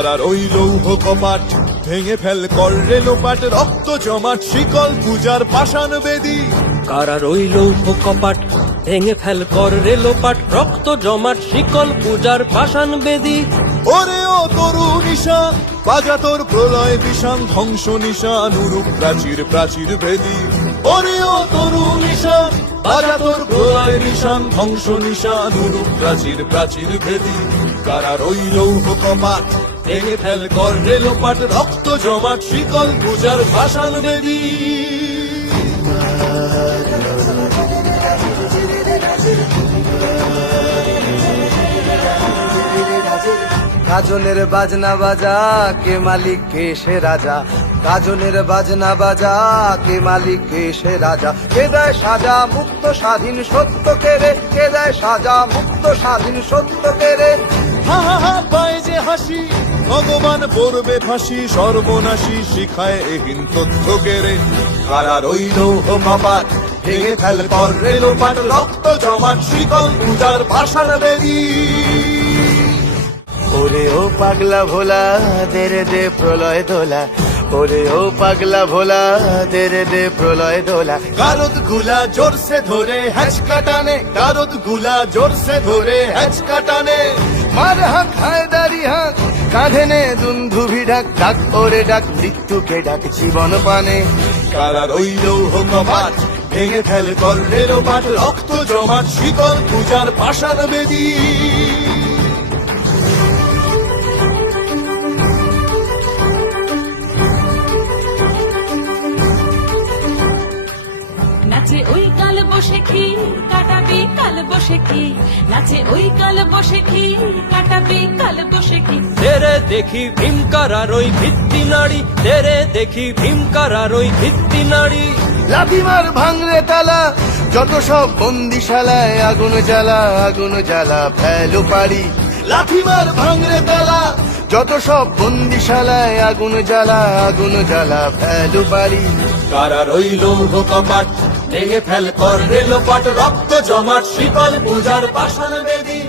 কারার ওই লৌহ কপাট ভেঙে ফেল কর রেলোপাট, রক্ত জমাট শিকল পূজার পাষাণ বেদী। কারার ওই লৌহ কপাট ভেঙে ফেল কর রেলোপাট, রক্ত জমাট শিকল পূজার পাষাণ বেদী। ওরে ও তরু নিশান বাজা তোর প্রলয় বিষান, ধ্বংস নিশান উরুপ প্রাচীর প্রাচীর ভেদী। ওরে ও তরু নিশান বাজা তোর প্রলয় নিশান, ধ্বংস নিশান উরুপ প্রাচীর প্রাচীর ভেদী। কারার ওই লৌহ কপাট ভেঙে ফেল কর রেলোপাট, রক্ত জমাট শিকল পূজার পাষাণ বেদী। গাজনের বাজনা বাজা কে মালিক কে সে রাজা, গাজনের বাজনা বাজা কে মালিক কে সে রাজা। কে দেয় সাজা মুক্ত স্বাধীন সত্য কেড়ে, কে দেয় সাজা মুক্ত স্বাধীন সত্য কেড়ে। হা হা হা পায় যে হাসি ভগবান পড়বে ফাঁসি, সর্বনাশী শিখায় এহীন তথ্য কেড়ে। কারার ওই লৌহ কপাট ভেঙে ফেল কর রেলোপাট, রক্ত জমাট শিকল পূজার পাষাণ বেদী। ওরে ও পাগলা ভোলা দে রে দে প্রলয় দোলা, ওরে ও পাগলা ভোলা দে রে দে প্রলয় দোলা। গারদ গুলা জোরসে ধরে হ্যাচকা টানে, গারদ গুলা জোরসে ধরে হ্যাচকা টানে। মার হাক হায়দারি হাক কাঁধে নে দুন্ধুভি ডাক, ডাক ওরে ডাক মৃত্যুকে ডাক জীবন পানে। কারার ওই লৌহ কপাট ভেঙে ফেল কর রেলোপাট, রক্ত জমাট শিকল পূজার পাষাণ বেদী। নাচে ওই কাল বসে খি কাটাবি কাল বসে খি, নাচে ওই কাল বসে খি কাটাবি কাল বসে খি। তেরে দেখি ভীমকারার ওই ভিত্তি নাড়ি, তেরে দেখি ভীমকারার ওই ভিত্তি নাড়ি। লাথিমার ভাঙরে তালা যত সব বন্দিশালায়, আগুন জ্বালা আগুন জ্বালা ফেলো পারি। লাথিমার ভাঙরে তালা যত সব বন্দিশালায়, আগুন জ্বালা আগুন জ্বালা ফেলো পারি। কারার ওই লৌহ কপাট ভেঙে ফেল কর রেলোপাট, রক্ত জমাট শিকল পূজার পাষাণ বেদী।